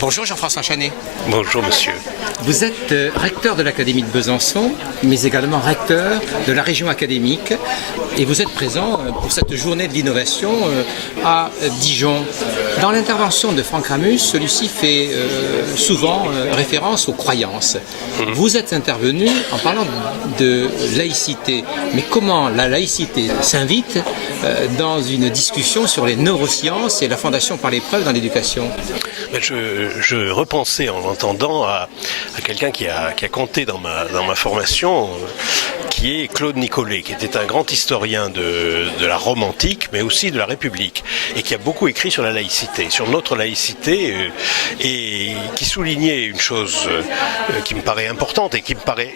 Bonjour Jean-François Chanet. Bonjour monsieur. Vous êtes recteur de l'Académie de Besançon, mais également recteur de la région académique. Et vous êtes présent pour cette journée de l'innovation à Dijon. Dans l'intervention de Franck Ramus, celui-ci fait souvent référence aux croyances. Vous êtes intervenu en parlant de laïcité. Mais comment la laïcité s'invite dans une discussion sur les neurosciences et la fondation par l'épreuve dans l'éducation? Je repensais en l'entendant à quelqu'un qui a compté dans ma formation, qui est Claude Nicollet, qui était un grand historien de la Rome antique, mais aussi de la République, et qui a beaucoup écrit sur la laïcité, sur notre laïcité, et qui soulignait une chose qui me paraît importante et qui me paraît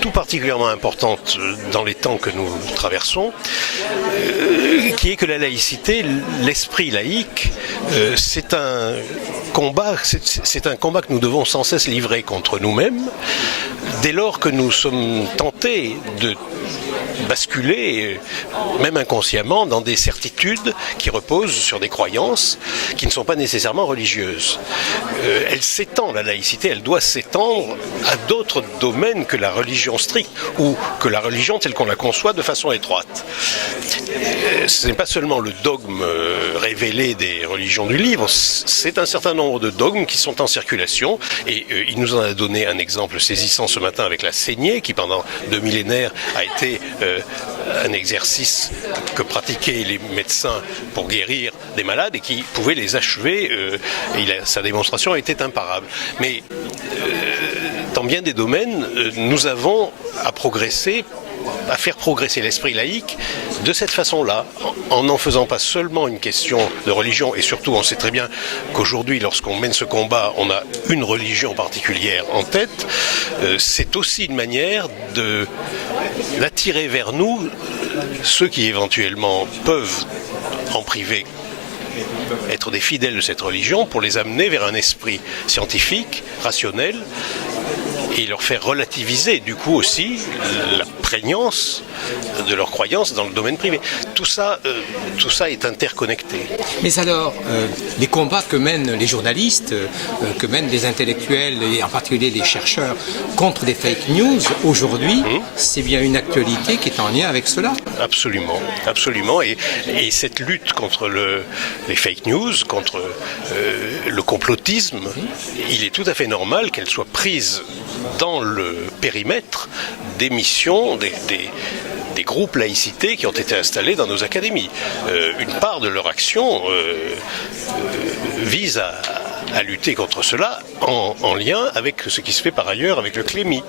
tout particulièrement importante dans les temps que nous traversons, qui est que la laïcité, l'esprit laïque, c'est un combat que nous devons sans cesse livrer contre nous-mêmes, dès lors que nous sommes tentés de basculer, même inconsciemment, dans des certitudes qui reposent sur des croyances qui ne sont pas nécessairement religieuses. Elle s'étend, la laïcité, elle doit s'étendre à d'autres domaines que la religion stricte, ou que la religion telle qu'on la conçoit de façon étroite. Ce n'est pas seulement le dogme révélé des religions du livre, c'est un certain nombre de dogmes qui sont en circulation, et il nous en a donné un exemple saisissant ce matin avec la saignée, qui pendant 2 millénaires a été un exercice que pratiquaient les médecins pour guérir des malades et qui pouvait les achever, sa démonstration était imparable. Mais dans bien des domaines, nous avons à progresser, à faire progresser l'esprit laïque de cette façon-là, en n'en faisant pas seulement une question de religion, et surtout on sait très bien qu'aujourd'hui, lorsqu'on mène ce combat, on a une religion particulière en tête. C'est aussi une manière d'attirer vers nous ceux qui éventuellement peuvent en privé être des fidèles de cette religion, pour les amener vers un esprit scientifique, rationnel, et leur faire relativiser du coup aussi la prégnance de leurs croyances dans le domaine privé. Tout ça est interconnecté. Mais alors, les combats que mènent les journalistes, que mènent les intellectuels, et en particulier les chercheurs, contre les fake news, aujourd'hui, c'est bien une actualité qui est en lien avec cela? Absolument, absolument. Et cette lutte contre les fake news, contre le complotisme, il est tout à fait normal qu'elle soit prise dans le périmètre des missions des groupes laïcités qui ont été installés dans nos académies. Une part de leur action vise à lutter contre cela en lien avec ce qui se fait par ailleurs avec le clémy.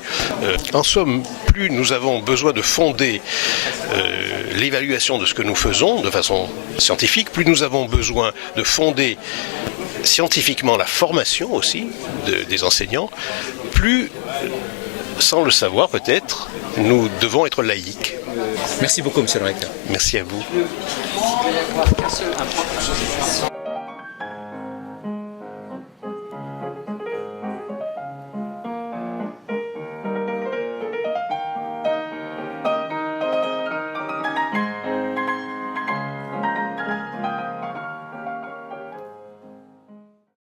En somme, plus nous avons besoin de fonder l'évaluation de ce que nous faisons de façon scientifique, plus nous avons besoin de fonder scientifiquement la formation aussi des enseignants, plus, sans le savoir peut-être, nous devons être laïques. Merci beaucoup, monsieur le recteur. Merci à vous.